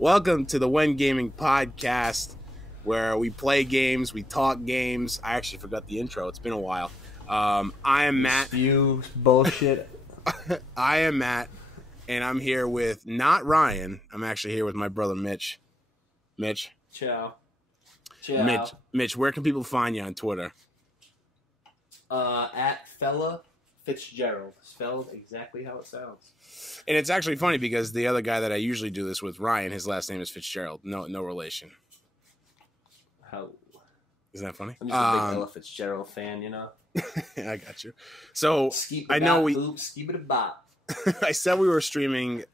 Welcome to the When Gaming Podcast, where we play games, we talk games. I actually forgot the intro. It's been a while. I am Matt. You bullshit. I am Matt, and I'm here with not Ryan. I'm actually here with my brother Mitch. Mitch. Ciao. Ciao. Mitch, where can people find you on Twitter? At Fella Fitzgerald. Spelled exactly how it sounds. And it's actually funny because the other guy that I usually do this with, Ryan, his last name is Fitzgerald. No relation. How? Isn't that funny? I'm just a big Ella Fitzgerald fan, you know? I got you. So, I know we... Skeep-a-bop. I said we were streaming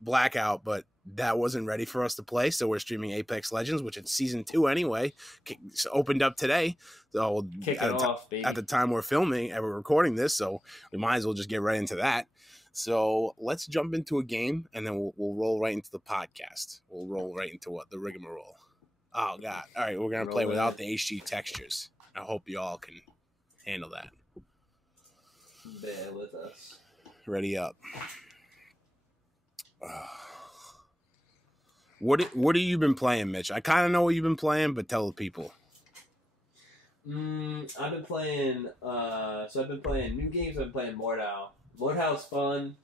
Blackout, but that wasn't ready for us to play, so we're streaming Apex Legends, which is Season 2 anyway. It's opened up today. So Kick it off, baby. At the time we're filming and we're recording this, so we might as well just get right into that. So let's jump into a game, and then we'll roll right into the podcast. We'll roll right into what? The rigmarole. Oh, God. All right, we're going to play without the HD textures. I hope you all can handle that. Bear with us. Ready up. What have you been playing, Mitch? I kind of know what you've been playing, but tell the people. I've been playing, new games. I've been playing Mordhau. Mordhau's fun.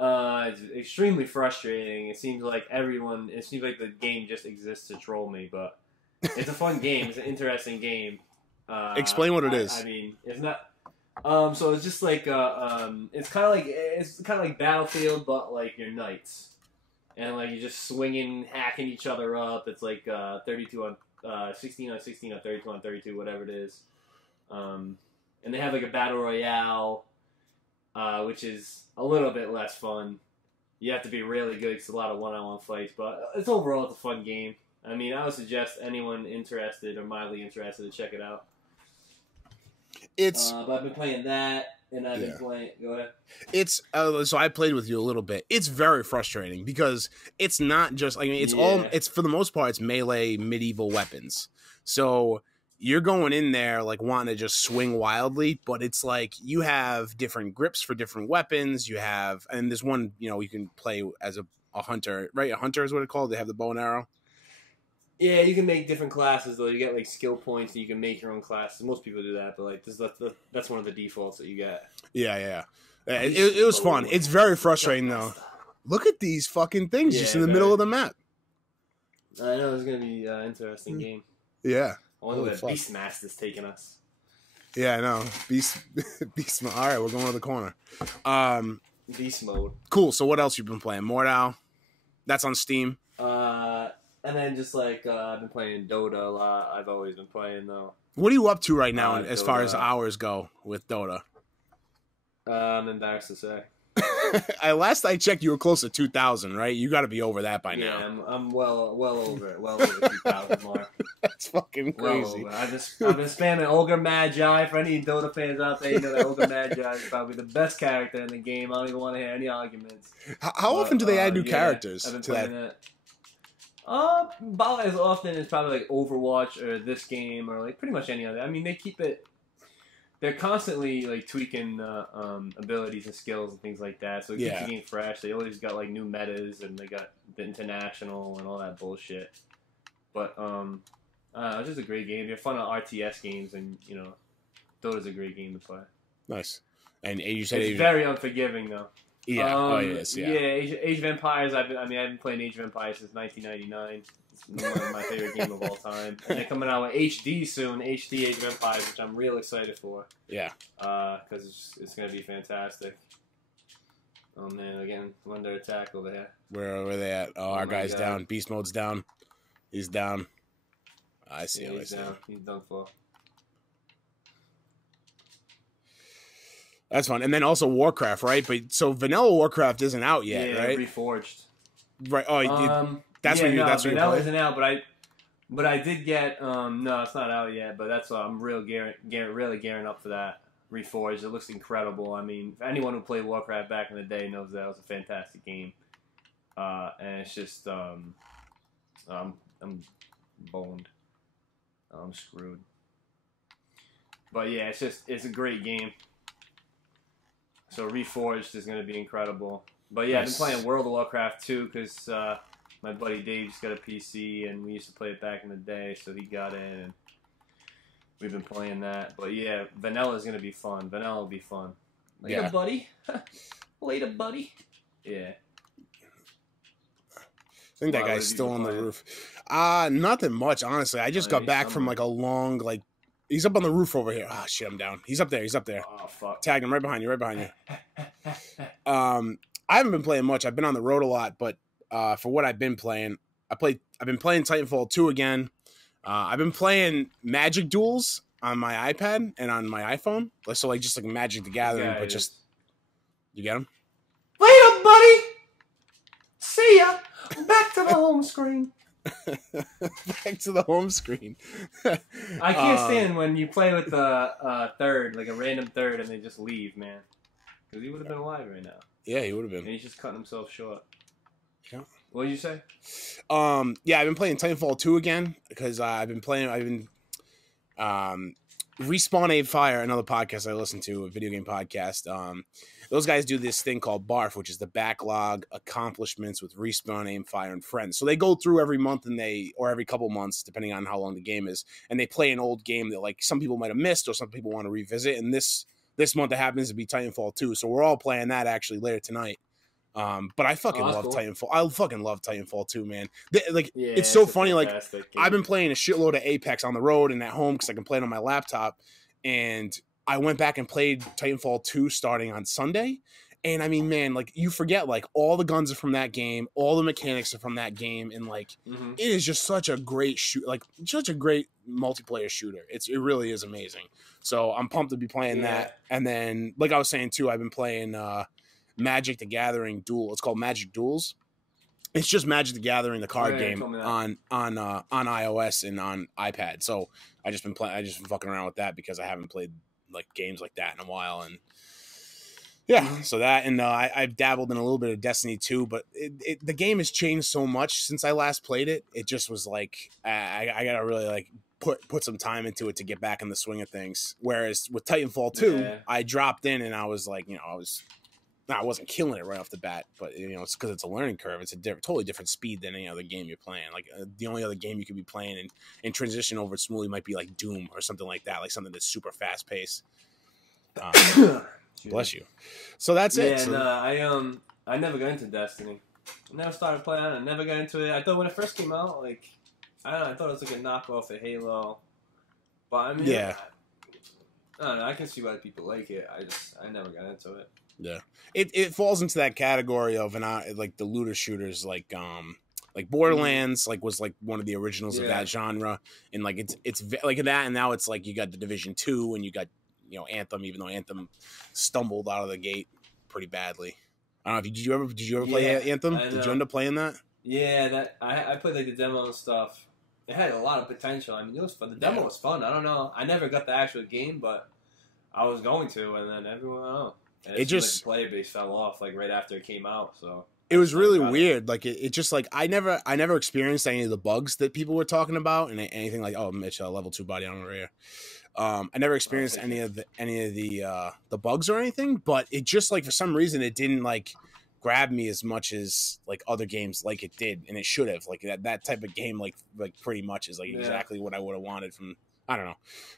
It's extremely frustrating. It seems like the game just exists to troll me, but it's a fun game. It's an interesting game. Explain what it is. I mean, it's not. So it's just like it's kind of like Battlefield, but like you're knights, and like you're just swinging, hacking each other up. It's like 32 on 16 on 16 or 32 on 32, whatever it is. And they have like a battle royale, which is a little bit less fun. You have to be really good because it's a lot of one-on-one fights, but it's a fun game. I mean, I would suggest anyone interested or mildly interested to check it out. But I've been playing that, and I've been playing. Go ahead. It's so I played with you a little bit. It's very frustrating because it's not just. I mean, it's for the most part, it's melee medieval weapons. So you're going in there like wanting to just swing wildly, but it's like you have different grips for different weapons. You have, and there's one you can play as a hunter, right? A hunter is what it's called. They have the bow and arrow. Yeah, you can make different classes, though. You get, like, skill points, and you can make your own classes. Most people do that, but, like, that's one of the defaults that you get. Yeah. It was fun. It's very frustrating, though. Look at these fucking things just in the middle of the map. I know, it's going to be an interesting game. Yeah. I wonder where Beastmaster's taking us. Yeah, I know. Beast mode. All right, we're going to the corner. Beast mode. Cool, so what else you been playing? Mordhau? That's on Steam? And then just like I've been playing Dota a lot. I've always been playing though. What are you up to right now as Dota. far as hours go with Dota? I'm embarrassed to say. Last I checked, you were close to 2,000, right? You got to be over that by now. Yeah, I'm well over it. Well over the 2,000 mark. That's fucking crazy. Well I've been spamming Ogre Magi. For any Dota fans out there, you know that Ogre Magi is probably the best character in the game. I don't even want to hear any arguments. How often do they add new characters I've been to playing that? About as often as probably like Overwatch or this game or like pretty much any other. I mean, they keep it. They're constantly like tweaking abilities and skills and things like that. So it keeps the game fresh. They always got like new metas and they got the international and all that bullshit. But it's just a great game. They're fun on RTS games, and Dota's a great game to play. Nice. And you said it's very unforgiving though. Yeah, it is. Yeah, Age of Empires. I've been playing Age of Empires since 1999. It's one of my favorite game of all time. And they're coming out with HD soon, HD Age of Empires, which I'm real excited for. Yeah. Because it's gonna be fantastic. Oh man, again, I'm under attack over here. Where are they at? Oh, our guy's down. Beast mode's down. He's down. I see him. He's down. He's done for. That's fun. And then also Warcraft, right? But so vanilla Warcraft isn't out yet, right? Reforged. Right. Oh, that's what you. That's what vanilla isn't out, but I did get. No, it's not out yet. But that's I'm really gearing up for that. Reforged. It looks incredible. I mean, anyone who played Warcraft back in the day knows that was a fantastic game. And it's just I'm boned. I'm screwed. But yeah, it's a great game. So Reforged is going to be incredible. But yeah, I've been playing World of Warcraft too because My buddy Dave's got a PC, and we used to play it back in the day, so he got in, and we've been playing that. But yeah, Vanilla is gonna be fun. Vanilla will be fun. Later, buddy. Later, buddy. Yeah. I think that guy's still on the roof. Nothing much, honestly. I just got back from like a long, like, he's up on the roof over here. Oh shit, I'm down. He's up there. Oh fuck. Tag him right behind you. I haven't been playing much. I've been on the road a lot, but for what I've been playing, I've been playing Titanfall 2 again. I've been playing Magic Duels on my iPad and on my iPhone. So like just like Magic the Gathering, but just you get them? Later, buddy. See ya. Back to the home screen. Back to the home screen. I can't stand when you play with the third, like a random third, and they just leave, man. Because he would have been alive right now. Yeah, he would have been. And he's just cutting himself short. Yeah. What did you say? Yeah, I've been playing Titanfall 2 again because I've been Respawn Aid Fire, another podcast I listen to, a video game podcast. Those guys do this thing called BR5RB, which is the backlog accomplishments with Respawn Aim Fire and friends. So they go through every month or every couple months, depending on how long the game is, and they play an old game that like some people might have missed or some people want to revisit. And this month it happens to be Titanfall 2, so we're all playing that actually later tonight. But I fucking love cool. Titanfall. I fucking love Titanfall 2, man. It's so funny. Like game. I've been playing a shitload of Apex on the road and at home because I can play it on my laptop. And I went back and played Titanfall 2 starting on Sunday. And I mean, man, like you forget like all the guns are from that game, all the mechanics are from that game, and like it is just such a great such a great multiplayer shooter. It really is amazing. So I'm pumped to be playing that. And then, like I was saying too, I've been playing Magic the Gathering Duel. It's called Magic Duels. It's just Magic the Gathering, the card game on iOS and on iPad. So I just been fucking around with that because I haven't played like games like that in a while. And yeah, so that, and I've dabbled in a little bit of Destiny 2, but the game has changed so much since I last played it. It just was like I gotta really like put some time into it to get back in the swing of things. Whereas with Titanfall 2, I dropped in and I was like, I wasn't killing it right off the bat, but it's because it's a learning curve. It's a totally different speed than any other game you're playing. Like the only other game you could be playing and transition over smoothly might be like Doom or something like that, like something that's super fast paced. Bless you. So that's it. So, I never got into Destiny. I never started playing it. I never got into it. I thought when it first came out, like I don't know, I thought it was like a knockoff of Halo. But I mean, I don't know. I can see why people like it. I never got into it. Yeah, it falls into that category of like the looter shooters, like Borderlands, like was like one of the originals of that genre, and like it's like that, and now it's like you got the Division 2, and you got Anthem, even though Anthem stumbled out of the gate pretty badly. I don't know. Did you ever play Anthem? Did you end up playing that? Yeah, that I played like the demo and stuff. It had a lot of potential. I mean, it was fun. The demo was fun. I don't know. I never got the actual game, but I was going to, and then everyone. It just like, the player base fell off like right after it came out. So it was really weird. Like it just like I never experienced any of the bugs that people were talking about, and anything like Mitch, level 2 body armor here. I never experienced any of the bugs or anything, but it just like for some reason it didn't like grab me as much as like other games like it did, and it should have. Like that type of game like pretty much is like exactly what I would have wanted from. I don't know.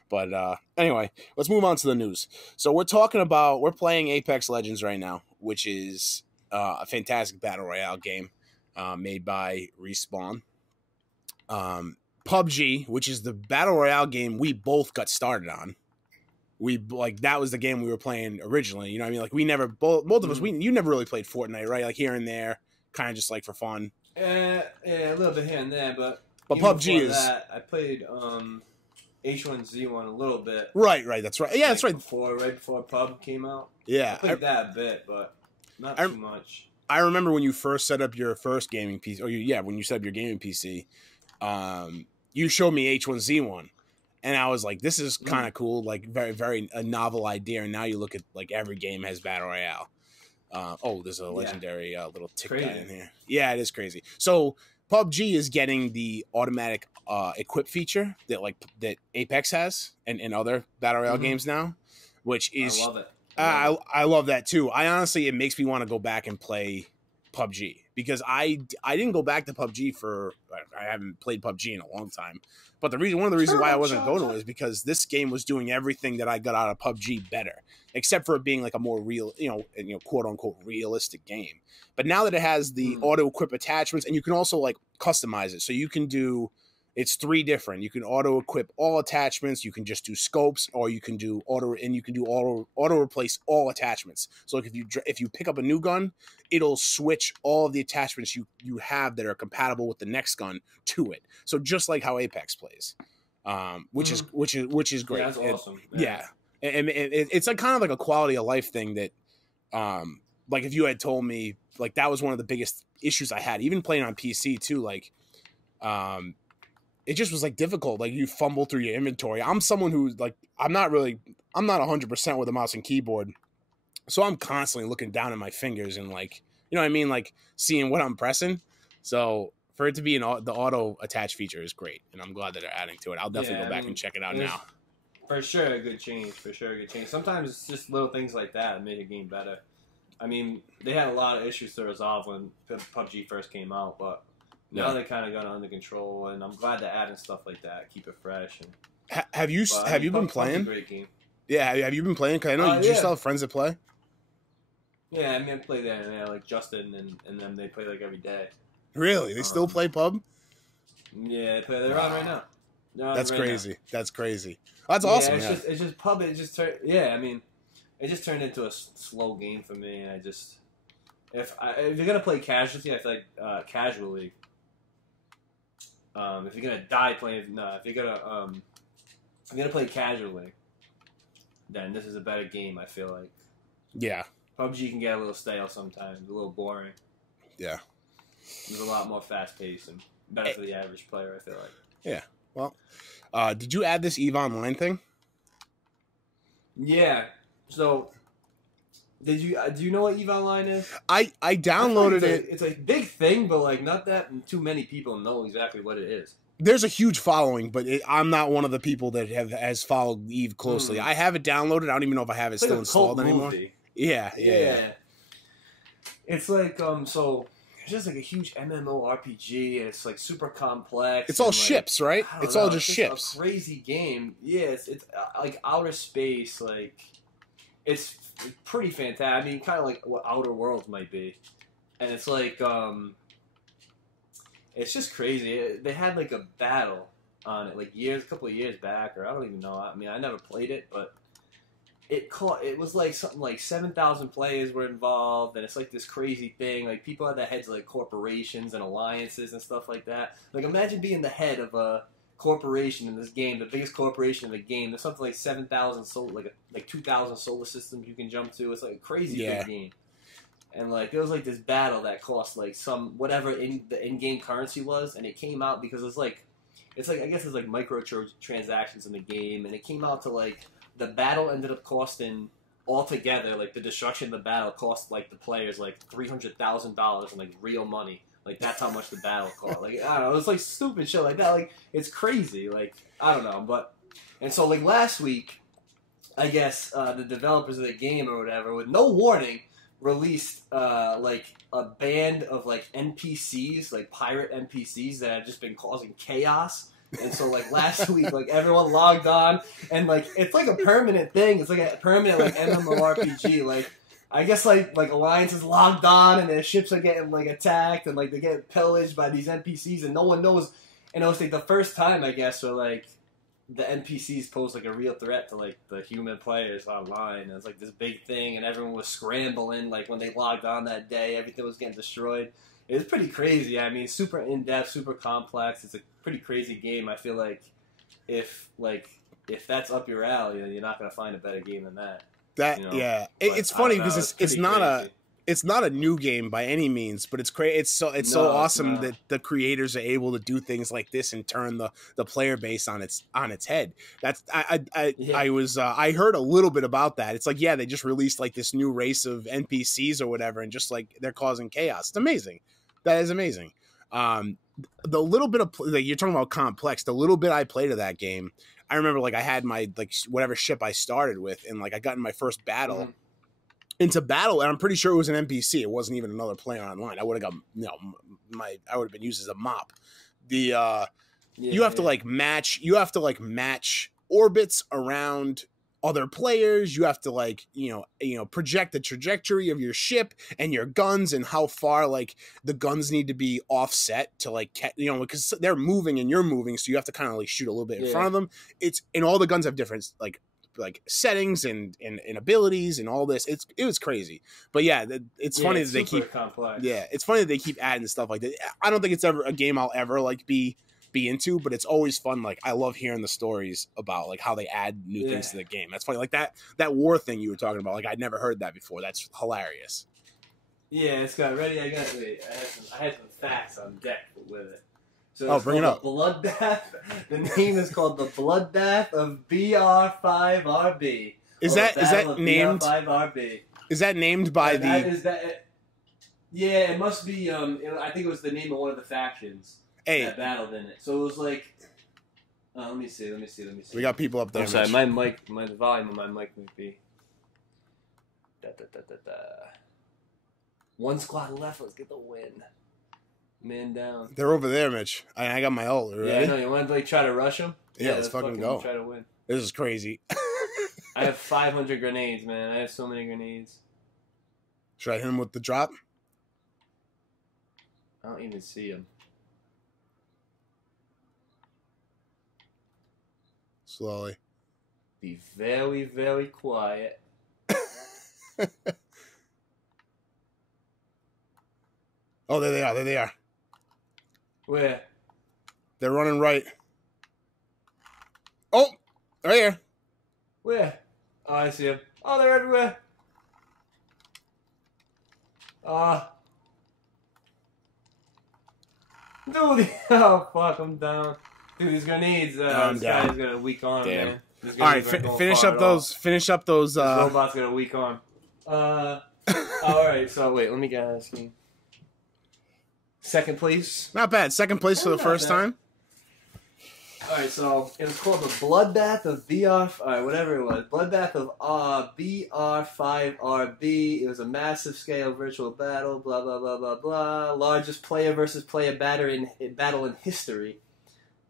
But anyway, let's move on to the news. So we're playing Apex Legends right now, which is a fantastic battle royale game made by Respawn. PUBG, which is the battle royale game we both got started on. That was the game we were playing originally. You know what I mean? Like we never, both of us, you never really played Fortnite, right? Like here and there, kind of just like for fun. Yeah, a little bit here and there, but PUBG is. I played H1Z1 a little bit. Right, that's right. Yeah, that's right. Right before Pub came out. Yeah. I played that a bit, but not too much. I remember when you first set up your first gaming PC, when you set up your gaming PC, you showed me H1Z1, and I was like, this is kind of cool, like very, very a novel idea, and now you look at like every game has Battle Royale. There's a legendary little tick guy in here. Yeah, it is crazy. So PUBG is getting the automatic equip feature that Apex has and other Battle Royale games now, which is I love it. I love that too. It makes me want to go back and play PUBG, because I didn't go back to PUBG for, I haven't played PUBG in a long time, but one of the reasons why I wasn't going to is because this game was doing everything that I got out of PUBG better, except for it being like a more real, quote unquote realistic game. But now that it has the auto equip attachments, and you can also like customize it, so you can do, it's 3 different. You can auto equip all attachments. You can just do scopes, or you can do auto replace all attachments. So like if you pick up a new gun, it'll switch all of the attachments you have that are compatible with the next gun to it. So just like how Apex plays, which is great. Yeah, that's awesome. Yeah, and it's like kind of like a quality of life thing that, like if you had told me, like that was one of the biggest issues I had, even playing on PC too, like. It just was like difficult. Like you fumble through your inventory. I'm someone who like, I'm not 100% with a mouse and keyboard. So I'm constantly looking down at my fingers and like, you know what I mean? Like seeing what I'm pressing. So for it to be the auto attach feature is great. And I'm glad that they're adding to it. I'll definitely go back and check it out now. For sure a good change. Sometimes it's just little things like that that make a game better. I mean, they had a lot of issues to resolve when PUBG first came out, but now they kind of got it under control, and I'm glad they're adding stuff like that, keep it fresh. And have you been playing? Great game. Yeah, have you been playing? Cause I know you still have friends that play. Yeah, I mean, I play there, and like Justin and them, they play like every day. Really, they still play pub? Yeah, they're on right now. That's crazy. That's crazy. That's awesome. It's just pub. It just turned. Yeah, I mean, it just turned into a slow game for me, and I just if you're gonna play casualty, I feel like casually. If you're gonna die playing, if you're gonna play casually, then this is a better game. I feel like. Yeah. PUBG can get a little stale sometimes, a little boring. Yeah. There's a lot more fast paced and better for the average player. I feel like. Yeah. Well, did you add this EVE Online thing? Yeah. So. Do you know what EVE Online is? I downloaded it. It's a big thing, but like not that too many people know exactly what it is. There's a huge following, but I'm not one of the people that has followed EVE closely. I have it downloaded. I don't even know if I have it still installed anymore. Yeah. It's like so. It's just like a huge MMORPG, and it's like super complex. It's all ships, right? It's all just ships. A crazy game. Yeah, it's like outer space. Like it's pretty fantastic. I mean, kind of like what Outer Worlds might be, and it's like it's just crazy. They had like a battle on it, like a couple of years back, or I don't even know. I mean, I never played it, but it was like something like 7,000 players were involved, and it's like this crazy thing. Like people had the heads of like corporations and alliances and stuff like that. Like imagine being the head of a corporation in this game, the biggest corporation in the game. There's something like 7,000 like 2,000 solar systems you can jump to. It's like a crazy big game. And like there was like this battle that cost like some whatever the in-game currency was, and it came out because it's like I guess it's like microtransactions in the game, and it came out to like the battle ended up costing altogether, like the destruction of the battle cost like the players like $300,000 in like real money. Like that's how much the battle cost. Like I don't know, it's like stupid shit like that. Like it's crazy. Like I don't know, but and so like last week, I guess the developers of the game or whatever, with no warning, released like a band of like NPCs, like pirate NPCs that have just been causing chaos. And so like last week, like everyone logged on, and like it's like a permanent thing. It's like a permanent like MMORPG. Like I guess like alliances logged on, and their ships are getting like attacked, and like they get pillaged by these NPCs, and no one knows. And it was like the first time, I guess, where like the NPCs pose like a real threat to like the human players online. And it's like this big thing, and everyone was scrambling. Like when they logged on that day, everything was getting destroyed. It was pretty crazy. I mean, super in depth, super complex. It's a pretty crazy game. I feel like if that's up your alley, then you're not gonna find a better game than that. Yeah, it's funny because it's not a new game by any means, but it's so awesome that the creators are able to do things like this and turn the player base on its head. That's I heard a little bit about that. It's like they just released like this new race of NPCs or whatever, and just like they're causing chaos. It's amazing. That is amazing. The little bit of like you're talking about complex. The little bit I played of that game, I remember like I had my like whatever ship I started with, and like I got in my first battle. into battle, and I'm pretty sure it was an NPC. It wasn't even another player online. I would have got I would have been used as a mop. You have to like match. You have to like match orbits around other players. You have to like project the trajectory of your ship and your guns and how far like the guns need to be offset to like because they're moving and you're moving, so you have to kind of like shoot a little bit in front of them. And all the guns have different like settings and abilities and all this. It was crazy, but yeah, it's funny that they keep complex. Yeah, it's funny that they keep adding stuff like that. I don't think it's ever a game I'll ever like be into, but it's always fun. Like I love hearing the stories about like how they add new things to the game. That's funny. Like that war thing you were talking about. Like I'd never heard that before. That's hilarious. Yeah, it's got ready. I had some facts on deck with it. So bring it up. Bloodbath. The name is called the Bloodbath of BR5RB. Is that named BR5RB? Is that named by Yeah, it must be. I think it was the name of one of the factions that battled in it. So it was like. Let me see. We got people up there. I'm sorry, my volume of my mic might be. One squad left. Let's get the win. Man down. They're over there, Mitch. I got my ult. Right? Yeah, I know. You want to like try to rush them? Yeah, let's fucking go. Try to win. This is crazy. I have 500 grenades, man. I have so many grenades. Should I hit him with the drop? I don't even see him. Slowly. Be very, very quiet. Oh, there they are. Where? They're running right. Oh, right here. Where? Oh, I see them. Oh, they're everywhere. Dude, oh fuck, I'm down. Dude, these grenades, this guy's got a weak arm, man. All right, finish up those. This robot's got a weak arm. All right, so wait, let me get this game. Second place. Not bad. Second place for the first time. Alright, so it was called the Bloodbath of whatever it was. Bloodbath of BR5RB. It was a massive scale virtual battle, blah, blah, blah, blah, blah. Largest player versus player battle in history.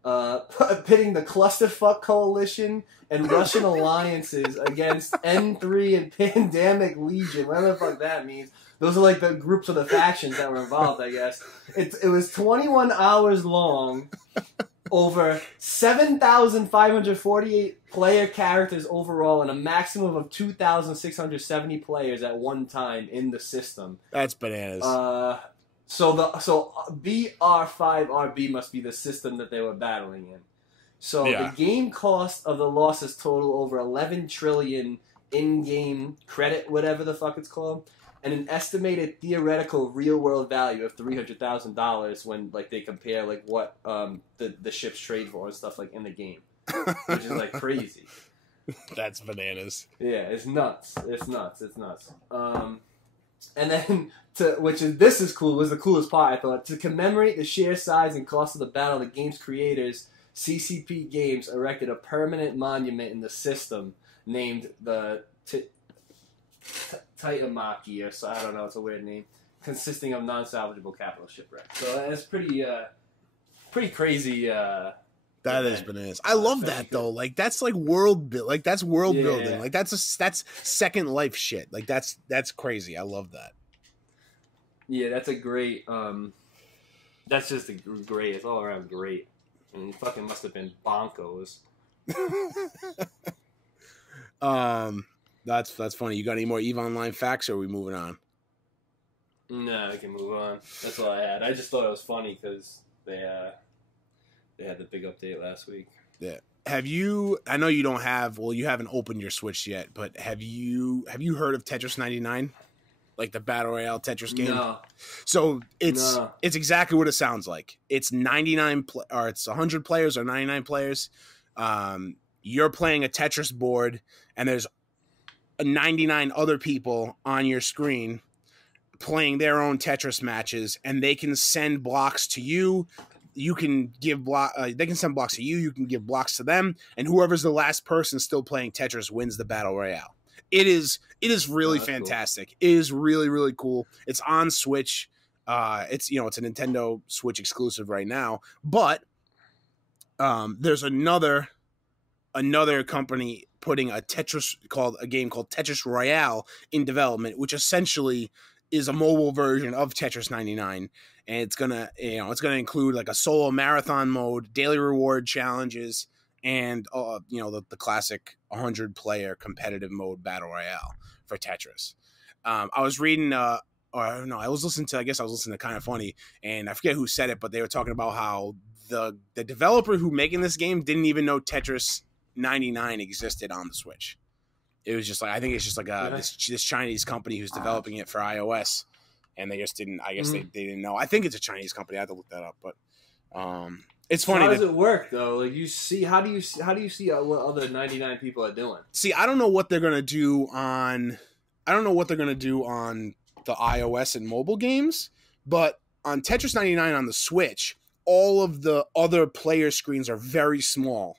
Pitting the Clusterfuck Coalition and Russian alliances against N3 and Pandemic Legion. Whatever the fuck that means. Those are like the groups of the factions that were involved, I guess. It was 21 hours long, over 7,548 player characters overall, and a maximum of 2,670 players at one time in the system. That's bananas. So BR5RB must be the system that they were battling in. So the game cost of the losses total over 11 trillion in-game credit, whatever the fuck it's called, and an estimated theoretical real-world value of $300,000 when like they compare like what the ships trade for and stuff like in the game, which is like crazy. That's bananas. Yeah, it's nuts. It's nuts. And then this is cool. Was the coolest part, I thought. To commemorate the sheer size and cost of the battle, the game's creators, CCP Games, erected a permanent monument in the system named the Taitamaki, or so I don't know, it's a weird name, consisting of non-salvageable capital shipwrecks. So that's pretty crazy. That is bananas. I love that though. Like that's like world build. Like that's world building. Like that's Second Life shit. Like that's crazy. I love that. Yeah, that's a great. That's just great. It's all around great. And fucking must have been bonkos. That's funny. You got any more EVE Online facts, or are we moving on? No, we can move on. That's all I had. I just thought it was funny because they had the big update last week. Yeah. Have you? I know you don't have. Well, you haven't opened your Switch yet, but have you heard of Tetris 99? Like the Battle Royale Tetris game? No. So it's exactly what it sounds like. It's 99 or it's 100 players or 99 players. You're playing a Tetris board, and there's 99 other people on your screen playing their own Tetris matches, and they can send blocks to you. You can give they can send blocks to you. You can give blocks to them, and whoever's the last person still playing Tetris wins the Battle Royale. It is really fantastic. Cool. It is really, really cool. It's on Switch. It's it's a Nintendo Switch exclusive right now. But there's another company putting a game called Tetris Royale in development, which essentially is a mobile version of Tetris 99, and it's gonna include like a solo marathon mode, daily reward challenges, and the classic 100-player competitive mode battle royale for Tetris. I was reading, I was listening to Kind of Funny, and I forget who said it, but they were talking about how the developer who making this game didn't even know Tetris 99 existed on the Switch. It was just like, I think it's just like this Chinese company who's developing it for iOS, and they just didn't. I guess they didn't know. I think it's a Chinese company. I have to look that up, but it's funny. How does it work though? Like how do you see what other 99 people are doing? See, I don't know what they're gonna do on. I don't know what they're gonna do on the iOS and mobile games, but on Tetris 99 on the Switch, all of the other player screens are very small.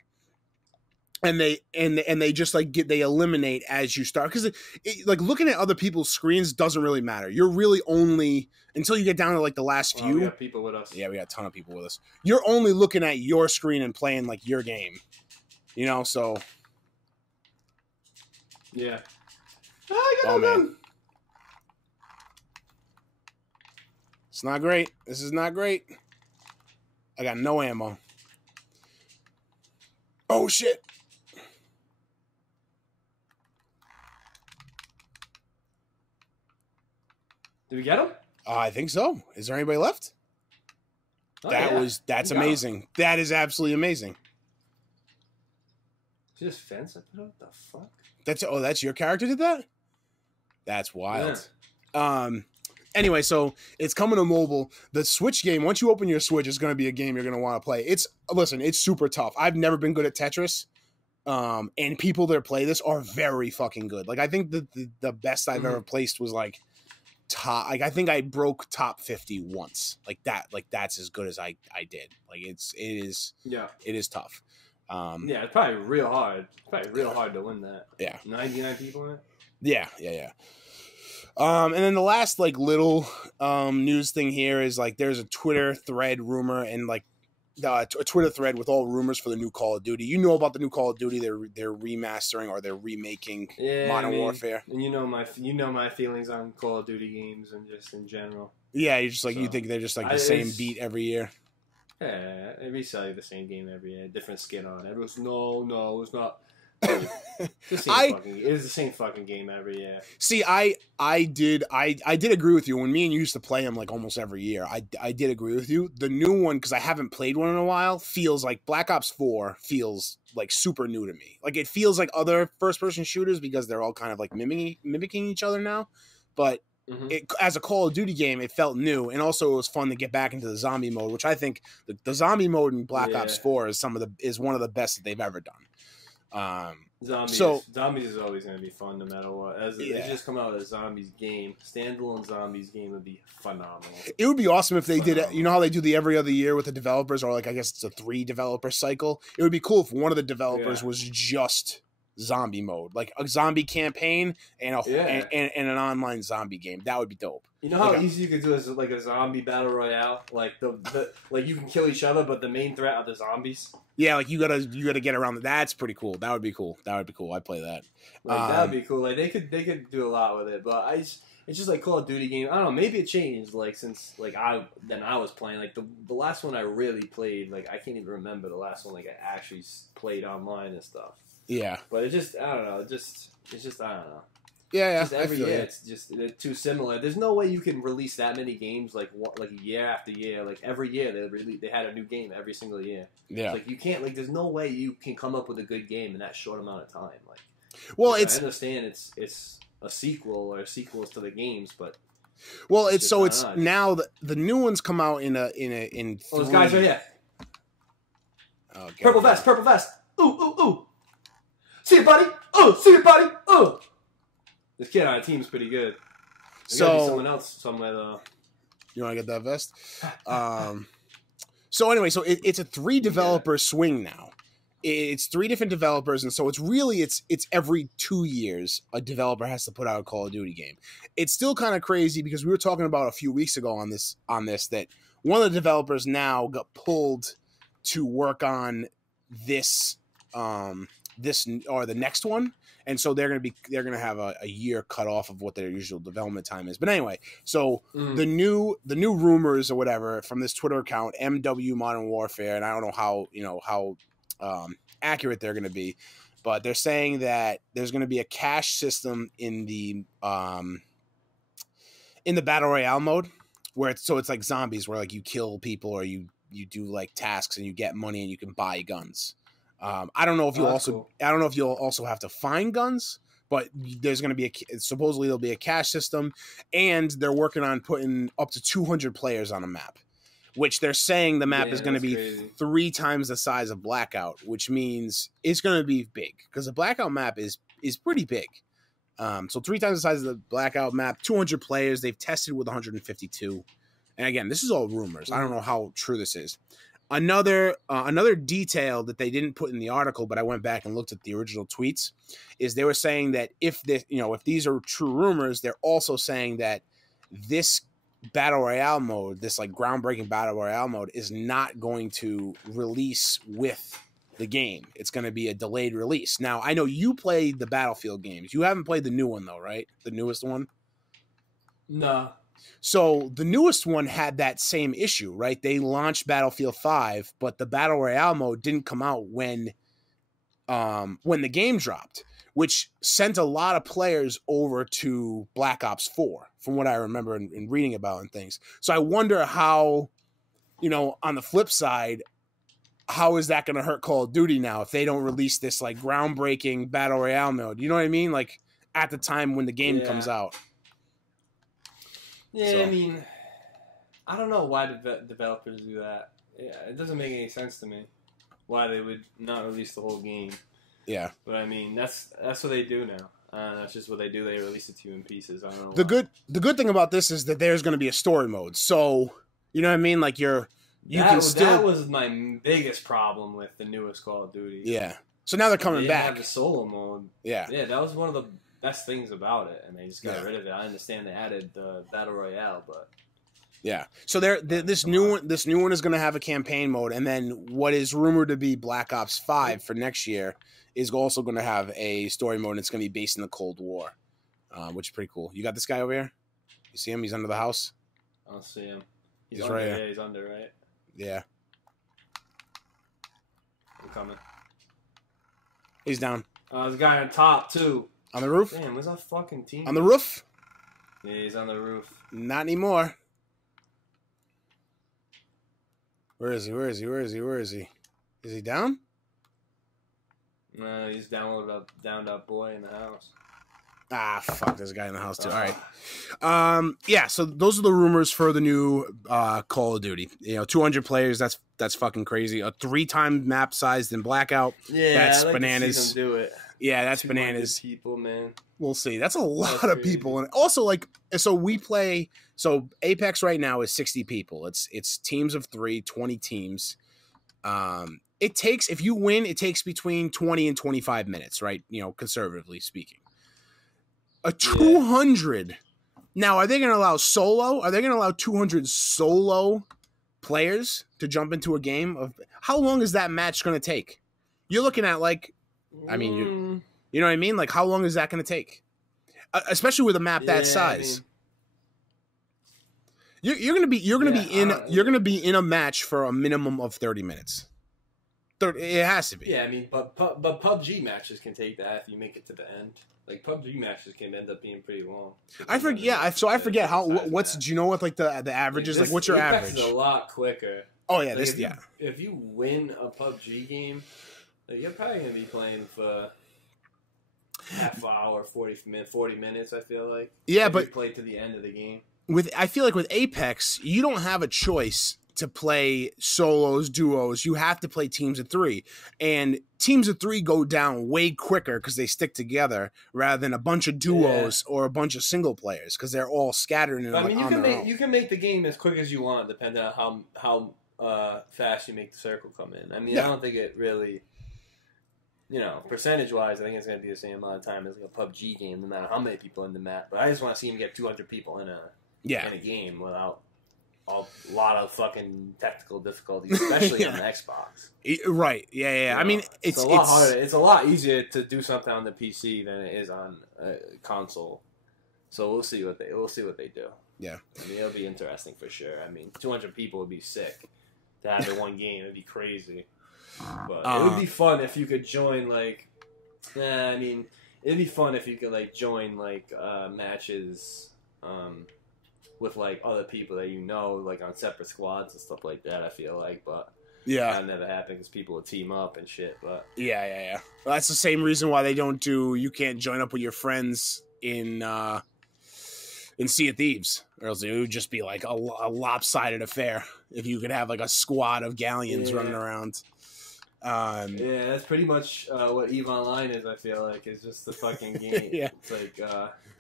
And they just like they eliminate as you start, because like looking at other people's screens doesn't really matter. You're really only until you get down to like the last few. We got people with us. Yeah, we got a ton of people with us. You're only looking at your screen and playing like your game, so. Yeah. Man. It's not great. This is not great. I got no ammo. Oh shit. Did we get him? I think so. Is there anybody left? That's amazing. That is absolutely amazing. Is this fence? What the fuck? That's your character did that? That's wild. Yeah. Anyway, so it's coming to mobile. The Switch game, once you open your Switch, is going to be a game you're going to want to play. It's super tough. I've never been good at Tetris. And people that play this are very fucking good. Like, I think the best I've ever placed was like top. Like, I think I broke top 50 once. Like that's as good as I did. Like it is tough. Yeah, it's probably real hard. It's probably real hard to win that. Yeah. 99 people in it? Yeah. And then the last like little news thing here is like there's a Twitter thread rumor and like a Twitter thread with all rumors for the new Call of Duty. You know about the new Call of Duty? They're remastering or they're remaking Modern Warfare. And you know my feelings on Call of Duty games and just in general. Yeah, you just like you think they're just like the same beat every year. Yeah, they resell you the same game every year, different skin on it. No, it's not. It is the same fucking game every year. See, I did agree with you when me and you used to play them like almost every year. I did agree with you. The new one, because I haven't played one in a while, feels like Black Ops 4 feels like super new to me. Like it feels like other first person shooters because they're all kind of like mimicking each other now. But as a Call of Duty game, it felt new, and also it was fun to get back into the zombie mode, which I think the zombie mode in Black Ops 4 is one of the best that they've ever done. Zombies is always going to be fun no matter what. They just come out with a zombies game, standalone zombies game would be phenomenal. It would be awesome if they did it. You know how they do the every other year with the developers, or like I guess it's a 3 developer cycle. It would be cool if one of the developers was just zombie mode, like a zombie campaign and an online zombie game. That would be dope. You know how easy you could do is like a zombie battle royale, like like you can kill each other, but the main threat are the zombies. Yeah, like you gotta get around. That's pretty cool. That would be cool. I'd play that. That would be cool. Like they could do a lot with it, but it's just like Call of Duty game. I don't know. Maybe it changed. Like since like I was playing. Like the last one I really played. Like I can't even remember the last one. Like I actually played online and stuff. Yeah. But it just I don't know. It's just I don't know. Yeah. Just every year, it's just they're too similar. There's no way you can release that many games like year after year. Like every year they had a new game every single year. Yeah. Like you can't there's no way you can come up with a good game in that short amount of time. Like, well, I understand it's a sequel or sequels to the games, but it's now the new ones come out in those guys right here. Oh, purple vest. Ooh. See you, buddy. Oh. This kid on our team's pretty good. There's gotta be someone else somewhere, though. You want to get that vest? So anyway, it's a 3 developer swing now. it's 3 different developers, and so it's every 2 years a developer has to put out a Call of Duty game. It's still kind of crazy because we were talking about a few weeks ago on this that one of the developers now got pulled to work on this this or the next one, and so they're gonna have a year cut off of what their usual development time is. But anyway, so the new rumors or whatever from this Twitter account, MW Modern Warfare, and I don't know how accurate they're going to be, but they're saying that there's going to be a cash system in the battle royale mode where it's like zombies, where like you kill people or you do like tasks and you get money and you can buy guns. I don't know if you'll also have to find guns, but there's going to be supposedly there'll be a cash system, and they're working on putting up to 200 players on a map, which they're saying the map is going to be crazy. 3 times the size of Blackout, which means it's going to be big because the Blackout map is pretty big. So 3 times the size of the Blackout map, 200 players. They've tested with 152. And again, this is all rumors. I don't know how true this is. Another detail that they didn't put in the article, but I went back and looked at the original tweets, is they were saying that if these are true rumors, they're also saying that this battle royale mode, this like groundbreaking battle royale mode, is not going to release with the game. It's going to be a delayed release. Now, I know you played the Battlefield games. You haven't played the new one though, right? The newest one? No. So the newest one had that same issue, right? They launched Battlefield 5, but the battle royale mode didn't come out when the game dropped, which sent a lot of players over to Black Ops 4, from what I remember and reading about and things. So I wonder how, on the flip side, how is that going to hurt Call of Duty now if they don't release this like groundbreaking battle royale mode? You know what I mean? Like at the time when the game comes out. Yeah, so. I mean, I don't know why developers do that. Yeah, it doesn't make any sense to me why they would not release the whole game. Yeah, but I mean that's what they do now. That's just what they do. They release it to you in pieces. I don't know. The good thing about this is that there's going to be a story mode. So you know what I mean? Like that was my biggest problem with the newest Call of Duty. Yeah. So now they're coming back. Have the solo mode. Yeah. Yeah, that was one of the best things about it, and they just got rid of it. I understand they added the battle royale, but yeah. So this new one is going to have a campaign mode, and then what is rumored to be Black Ops 5 for next year is also going to have a story mode, and it's going to be based in the Cold War, which is pretty cool. You got this guy over here? You see him? He's under the house. I don't see him. He's right here. Yeah, he's under, right? Yeah. I'm coming. He's down. There's a guy on top too. On the roof? Damn, where's our fucking team? On the roof? Yeah, he's on the roof. Not anymore. Where is he? Is he down? No, he's downed up boy in the house. Ah, fuck, there's a guy in the house too. All right. Yeah, so those are the rumors for the new Call of Duty. 200 players, that's fucking crazy. A 3-time map size than Blackout. Yeah, that's I'd like bananas. To see them do it. Yeah, that's bananas. People, man. We'll see. That's a lot of people. And also, so Apex right now is 60 people. It's teams of 3, 20 teams. If you win, it takes between 20 and 25 minutes, right? Conservatively speaking. A 200. Now, are they going to allow solo? Are they going to allow 200 solo players to jump into a game? How long is that match going to take? You're looking at you know what I mean? Like, how long is that going to take? Especially with a map that size. You're going to be in a match for a minimum of 30 minutes. It has to be. Yeah, I mean, but PUBG matches can take that if you make it to the end. Like PUBG matches can end up being pretty long. I forget how. Do you know what like the average is? Like, what's your average? It's a lot quicker. Oh yeah, if you win a PUBG game, you're probably gonna be playing for half hour, 40 minutes. I feel like. Yeah, if but you play to the end of the game. I feel like with Apex, you don't have a choice to play solos, duos. You have to play teams of 3, and teams of 3 go down way quicker because they stick together rather than a bunch of duos or a bunch of single players because they're all scattered. You can make the game as quick as you want, depending on how fast you make the circle come in. I mean, I don't think it really percentage-wise, I think it's going to be the same amount of time as like a PUBG game, no matter how many people in the map. But I just want to see him get 200 people in a game without a lot of fucking technical difficulties, especially on the Xbox. Right? Yeah. I mean, it's a lot harder. It's a lot easier to do something on the PC than it is on a console. So we'll see what they do. Yeah, I mean, it'll be interesting for sure. I mean, 200 people would be sick to have in one game. It'd be crazy. But it would be fun if you could join, like, it'd be fun if you could, like, join, like, matches with, like, other people that you know, like, on separate squads and stuff like that, I feel like, but that never happened because people would team up and shit, but... Yeah. Well, that's the same reason why they don't do... You can't join up with your friends in Sea of Thieves, or else it would just be, like, a lopsided affair if you could have, like, a squad of galleons running around. That's pretty much what EVE Online is. I feel like it's just the fucking game. It's like,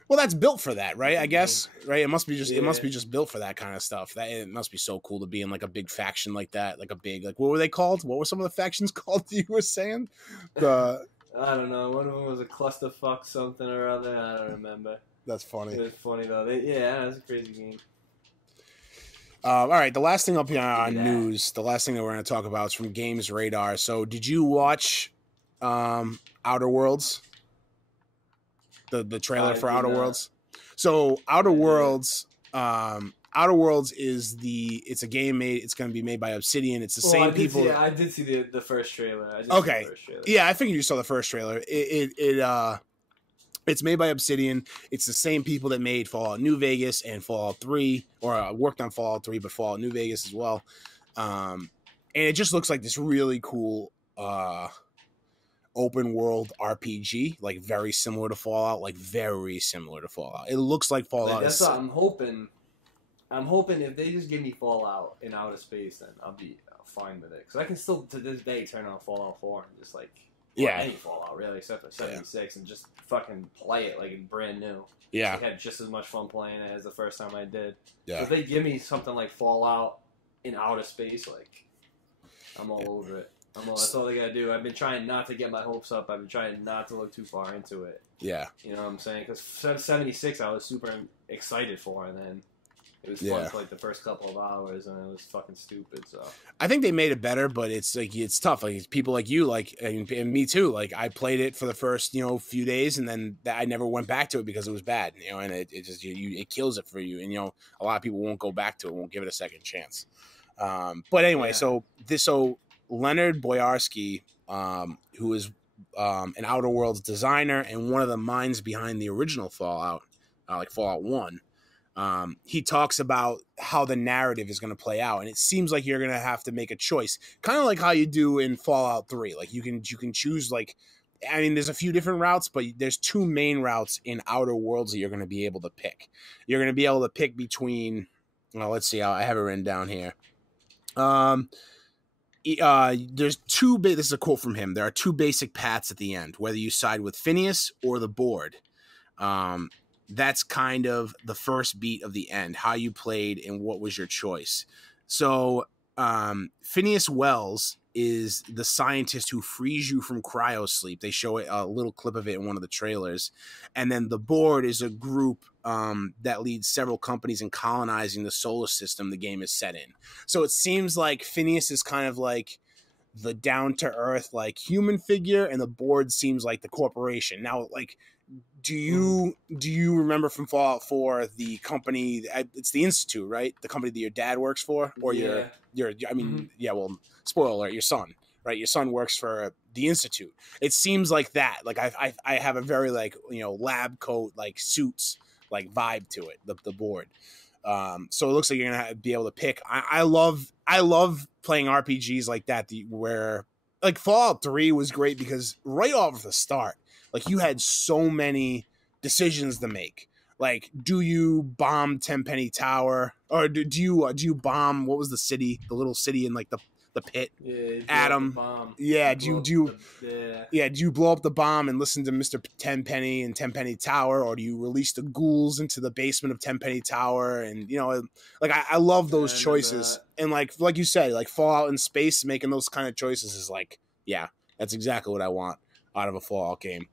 well, that's built for that, right? I guess, right? It must be just built for that kind of stuff. It must be so cool to be in like a big faction like that, like a big what were they called? What were some of the factions called that you were saying? I don't know. One of them was a clusterfuck something or other. I don't remember. That's funny. It was funny though. It's a crazy game. All right, the last thing up here on news, the last thing that we're going to talk about is from Games Radar. So, did you watch Outer Worlds? The trailer for Outer Worlds? So, Outer Worlds is it's a game it's going to be made by Obsidian. It's the same people. I did see the first trailer. Okay. Yeah, I figured you saw the first trailer. It's made by Obsidian. It's the same people that made Fallout New Vegas and Fallout 3, or worked on Fallout 3, but Fallout New Vegas as well. And it just looks like this really cool open world RPG, like very similar to Fallout, It looks like Fallout. That's what I'm hoping. I'm hoping if they just give me Fallout in outer space, then I'll be fine with it. Because I can still, to this day, turn on Fallout 4 and just like... any Fallout really, except for 76, and just fucking play it like it's brand new. I had just as much fun playing it as the first time I did. If they give me something like Fallout in outer space, like I'm all over it. That's all they gotta do. I've been trying not to get my hopes up. I've been trying not to look too far into it. You know what I'm saying? Because 76, I was super excited for, and then it was fun for like the first couple of hours, and it was fucking stupid. So I think they made it better, but it's like it's tough. Like people like you, like and me too. Like I played it for the first few days, and then I never went back to it because it was bad. And it just it kills it for you. And a lot of people won't go back to it, won't give it a second chance. But anyway, so Leonard Boyarsky, who is an Outer Worlds designer and one of the minds behind the original Fallout, like Fallout 1. He talks about how the narrative is going to play out, and it seems like you're going to have to make a choice, kind of like how you do in Fallout 3. Like you can choose, like, I mean, there's a few different routes, but there's two main routes in Outer Worlds that you're going to be able to pick. You're going to be able to pick between, well, let's see, I have it written down here. There's two. This is a quote from him. There are two basic paths at the end, whether you side with Phineas or the board. That's kind of the first beat of the end, how you played and what was your choice. So Phineas Wells is the scientist who frees you from cryosleep. They show a little clip of it in one of the trailers. And then the board is a group that leads several companies in colonizing the solar system the game is set in. So it seems like Phineas is kind of like the down-to-earth, like, human figure, and the board seems like the corporation. Now, like, do you remember from Fallout 4 the company? It's the Institute, right? The company that your dad works for, or your I mean, well, spoiler alert, your son, right? Your son works for the Institute. It seems like that. Like I have a very like lab coat like suits like vibe to it. The board. So it looks like you're gonna be able to pick. I love playing RPGs like that where like Fallout 3 was great because right off the start, like you had so many decisions to make. Like, do you bomb Tenpenny Tower, or do you bomb, what was the city, the little city in like the pit? Adam. Do you blow up the bomb and listen to Mr. Tenpenny and Tenpenny Tower, or do you release the ghouls into the basement of Tenpenny Tower? And like I love those choices. And like you said, like Fallout in space, making those kind of choices is like, yeah, that's exactly what I want. out of a Fallout game.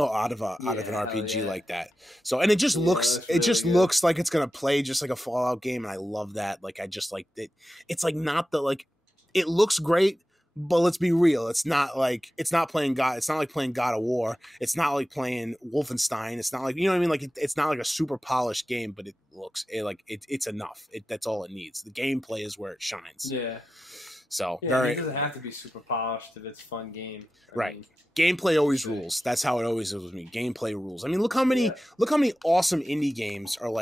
Oh, out of an RPG like that. So, and it just looks looks like it's gonna play just like a Fallout game, and I love that. Like, I just like it. It's like not the like, it looks great, but let's be real. It's not playing God. It's not like playing God of War. It's not like playing Wolfenstein. It's not like, you know what I mean. Like, it's not like a super polished game, but it's enough. That's all it needs. The gameplay is where it shines. Yeah. So it doesn't have to be super polished if it's a fun game. I mean, gameplay always rules. That's how it always is with me. Gameplay rules. I mean, look how many awesome indie games are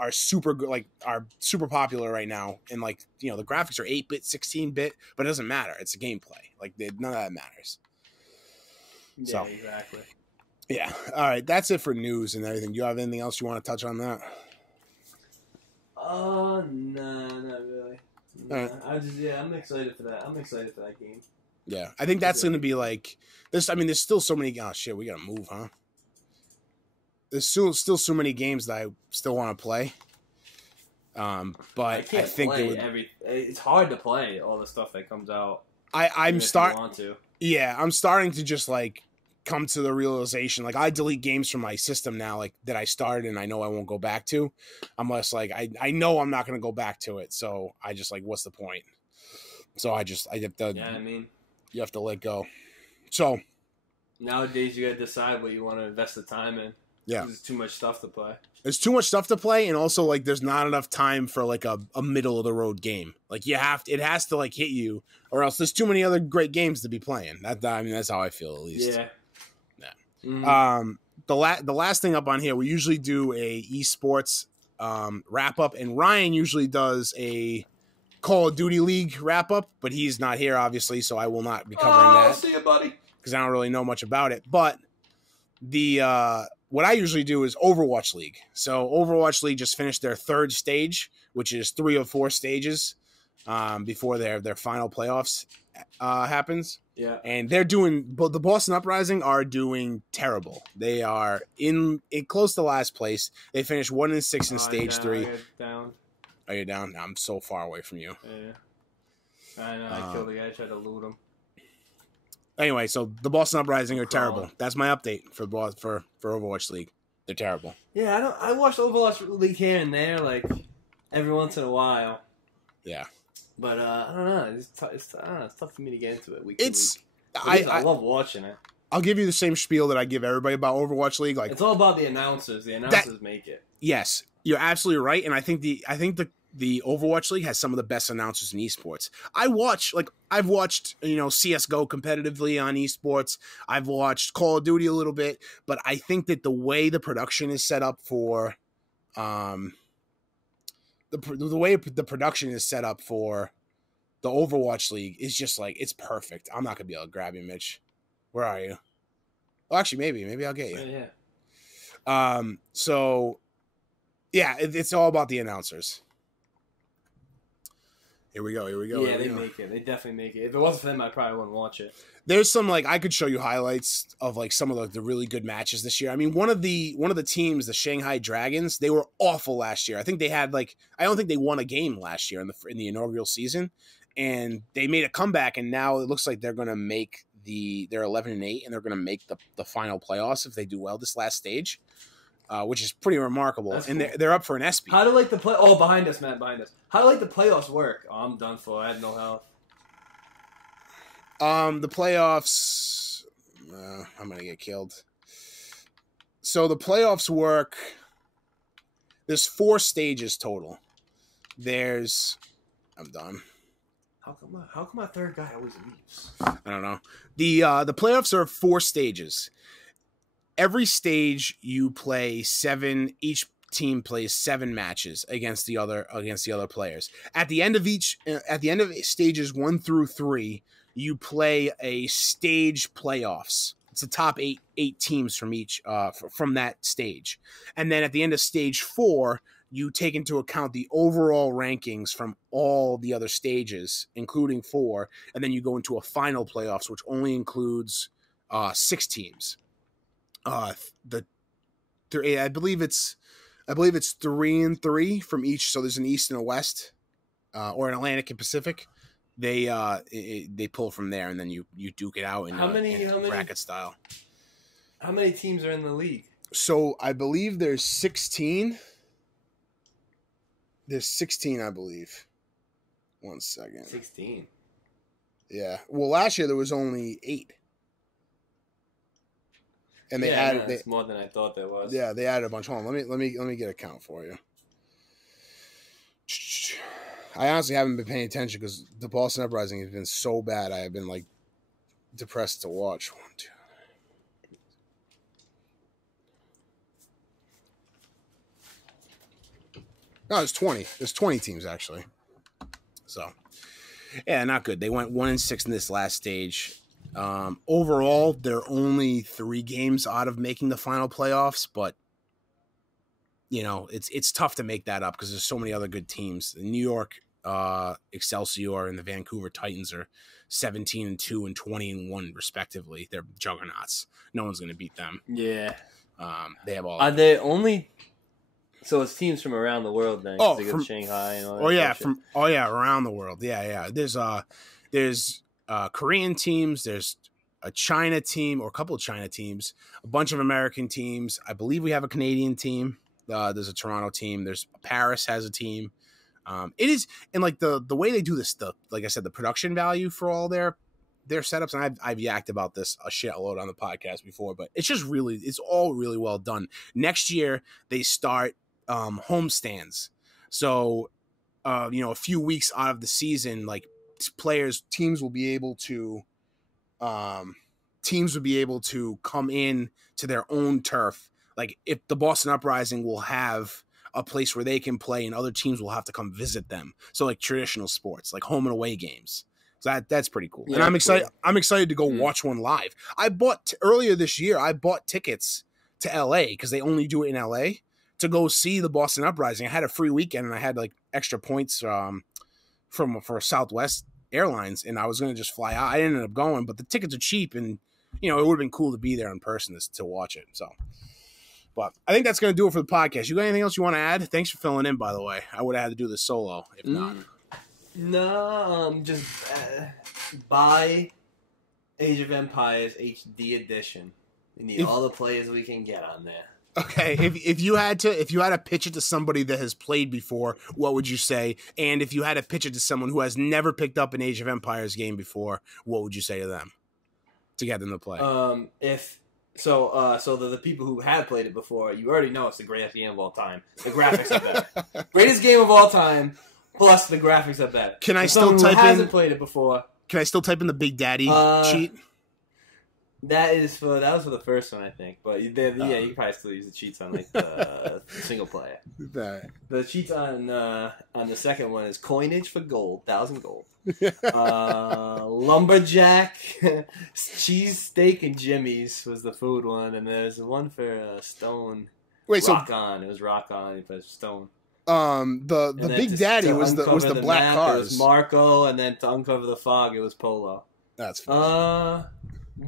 are super good, like are super popular right now. And like, you know, the graphics are 8-bit, 16-bit, but it doesn't matter. It's the gameplay. Like, none of that matters. Yeah, so, exactly. Yeah. All right. That's it for news and everything. Do you have anything else you want to touch on that? Nah, not really. Nah, I'm excited for that. I'm excited for that game. Yeah, I think that's going to be like this. I mean, there's still so many. Oh shit, we got to move, huh? There's still so many games that I still want to play. But I think it's hard to play all the stuff that comes out. I'm starting to just like come to the realization, like, I delete games from my system now, like, that I started and I know I won't go back to, unless like I know I'm not going to go back to it. So I just like, what's the point? So I have to. Yeah, I mean, you have to let go. So nowadays you got to decide what you want to invest the time in. Yeah, there's too much stuff to play. There's too much stuff to play, and also like there's not enough time for like a middle of the road game. Like, it has to like hit you, or else there's too many other great games to be playing. I mean, that's how I feel, at least. Yeah. Mm-hmm. The last thing up on here, we usually do a esports wrap up, and Ryan usually does a Call of Duty League wrap up, but he's not here obviously, so I will not be covering that. See you, buddy. Because I don't really know much about it. But what I usually do is Overwatch League. So Overwatch League just finished their third stage, which is 3 of 4 stages before their final playoffs happens. Yeah. And they're doing, but the Boston Uprising are doing terrible. They are in close to last place. They finished 1-6 in stage 3. Down. Are you down? I'm so far away from you. Yeah. I know. I killed the guy. I tried to loot him. Anyway, so the Boston Uprising are terrible. That's my update for Overwatch League. They're terrible. Yeah, I watch Overwatch League here and there, like every once in a while. Yeah. But I don't know. It's tough for me to get into it week to week. I love watching it. I'll give you the same spiel that I give everybody about Overwatch League. Like, it's all about the announcers. The announcers make it. Yes, you're absolutely right, and I think the Overwatch League has some of the best announcers in esports. I've watched, CS:GO competitively on esports. I've watched Call of Duty a little bit, but I think that the way the production is set up for, the way the production is set up for the Overwatch League is just like, it's perfect. I'm not gonna be able to grab you, Mitch. Where are you? Well, actually, maybe I'll get you. Yeah. So yeah, it's all about the announcers. Here we go. Yeah, they make it. They definitely make it. If it wasn't for them, I probably wouldn't watch it. There's some, like, I could show you highlights of like some of the really good matches this year. I mean, one of the teams, the Shanghai Dragons, they were awful last year. I think they had I don't think they won a game last year in the inaugural season, and they made a comeback, and now it looks like they're going to make they're 11-8, and they're going to make the final playoffs if they do well this last stage. Which is pretty remarkable. That's and cool. They're up for an SP. How do the play? Oh, behind us, Matt, behind us. How do the playoffs work? Oh, I'm done for. I had no health. The playoffs. I'm gonna get killed. So the playoffs work. There's 4 stages total. I'm done. How come my third guy always leaves? I don't know. The playoffs are 4 stages. Every stage you play 7. Each team plays 7 matches against the other players. At the end of stages 1 through 3, you play a stage playoffs. It's the top 8 teams from each from that stage, and then at the end of stage 4, you take into account the overall rankings from all the other stages, including 4, and then you go into a final playoffs, which only includes 6 teams. I believe it's 3 and 3 from each. So there's an East and a West, or an Atlantic and Pacific. they pull from there, and then you duke it out in bracket style. How many teams are in the league? So I believe there's 16. There's 16, I believe. 1 second. 16. Yeah. Well, last year there was only 8. And they added. That's more than I thought there was. Yeah, they added a bunch. Hold on, let me get a count for you. I honestly haven't been paying attention because the Boston Uprising has been so bad. I have been like depressed to watch. 1, 2. No, it's 20. There's 20 teams actually. So, yeah, not good. They went 1-6 in this last stage. Overall, they're only 3 games out of making the final playoffs, but you know, it's tough to make that up because there's so many other good teams. The New York Excelsior and the Vancouver Titans are 17-2 and 20-1 respectively. They're juggernauts. No one's going to beat them. Yeah. They have all. Are they only? So it's teams from around the world then. They go to Shanghai and all that. Around the world. Yeah. There's Korean teams. There's a China team or a couple of China teams. A bunch of American teams. I believe we have a Canadian team. There's a Toronto team. There's Paris has a team. It is, and like the way they do this, like I said, the production value for all their setups, and I've yacked about this a shitload on the podcast before, but it's all really well done. Next year they start homestands, so a few weeks out of the season, like teams will be able to come in to their own turf. Like if the Boston Uprising will have a place where they can play and other teams will have to come visit them. So like traditional sports, like home and away games. So that's pretty cool. Yeah, and I'm excited. Cool. I'm excited to go watch one live. I bought earlier this year. I bought tickets to LA because they only do it in LA to go see the Boston Uprising. I had a free weekend and I had like extra points for Southwest Airlines, and I was going to just fly out. I ended up going, but the tickets are cheap, and it would have been cool to be there in person to watch it. So. But I think that's going to do it for the podcast. You got anything else you want to add? Thanks for filling in, by the way. I would have had to do this solo, if not. No, just buy Age of Empires HD edition. We need all the players we can get on there. Okay, if you had to pitch it to somebody that has played before, what would you say? And if you had to pitch it to someone who has never picked up an Age of Empires game before, what would you say to them to get them to play? So the people who have played it before, you already know it's the greatest game of all time. The graphics are better. Greatest game of all time, plus the graphics are better. Can I still type in? Hasn't played it before. Can I still type in the Big Daddy cheat? That was for the first one, I think. But you can probably still use the cheats on like the single player. The cheats on the second one is coinage for gold, 1,000 gold. Lumberjack, cheese steak and Jimmy's was the food one, and there's one for stone. Wait, rock on. It was rock on for stone. The Big Daddy was the black map, cars. It was Marco, and then to uncover the fog, it was Polo. That's funny.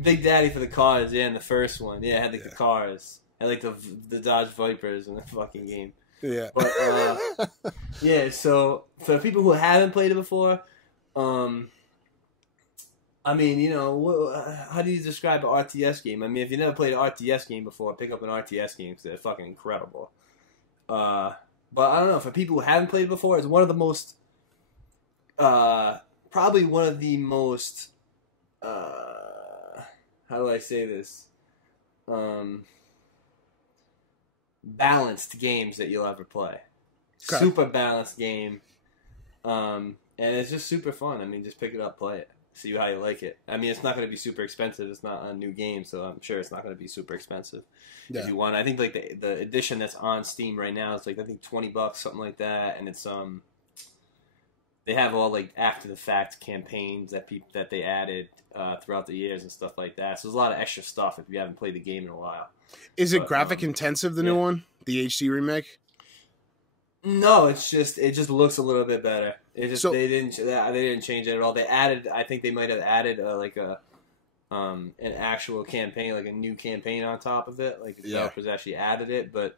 Big Daddy for the cars, yeah, in the first one, yeah, it had like the cars, and like the Dodge Vipers in the fucking game. Yeah, but yeah. So for people who haven't played it before. I mean, how do you describe an RTS game? I mean, if you never played an RTS game before, pick up an RTS game because they're fucking incredible. But I don't know, for people who haven't played it before, it's one of the most, probably one of the most, how do I say this? Balanced games that you'll ever play. Okay. Super balanced game. And it's just super fun. I mean, just pick it up, play it, see how you like it. I mean, it's not going to be super expensive. It's not a new game, so I'm sure it's not going to be super expensive. Yeah. If you want, I think like the edition that's on Steam right now is like I think $20, something like that, and it's they have all like after the fact campaigns that they added throughout the years and stuff like that. So there's a lot of extra stuff if you haven't played the game in a while. Is it graphic intensive? The new one, the HD remake. No, it just looks a little bit better. They didn't change it at all. They added, I think they might have added an actual campaign, like a new campaign on top of it. Like the developers actually added it, but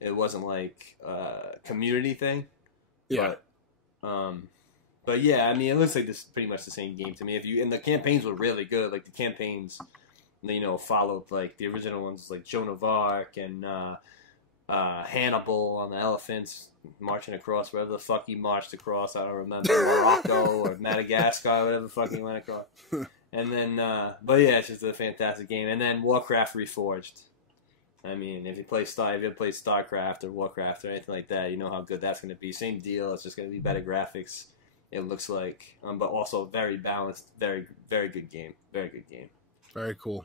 it wasn't like a community thing. Yeah. But, But yeah, I mean, it looks like this is pretty much the same game to me. And the campaigns were really good. Like the campaigns, followed like the original ones, like Joan of Arc and Hannibal on the elephants marching across wherever the fuck he marched across. I don't remember, Morocco or Madagascar, whatever the fuck he went across. And then, but yeah, it's just a fantastic game. And then Warcraft Reforged. I mean, if you play StarCraft or Warcraft or anything like that, you know how good that's going to be. Same deal. It's just going to be better graphics. It looks like, but also very balanced, very, very good game. Very good game. Very cool.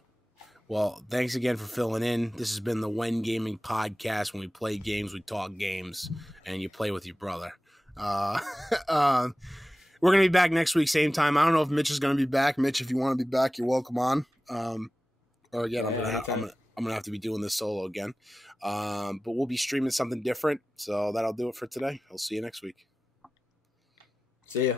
Well, thanks again for filling in. This has been the When Gaming Podcast. When we play games, we talk games, and you play with your brother. We're going to be back next week, same time. I don't know if Mitch is going to be back. Mitch, if you want to be back, you're welcome on. Or again, I'm gonna have to be doing this solo again. But we'll be streaming something different. So that'll do it for today. I'll see you next week. See ya.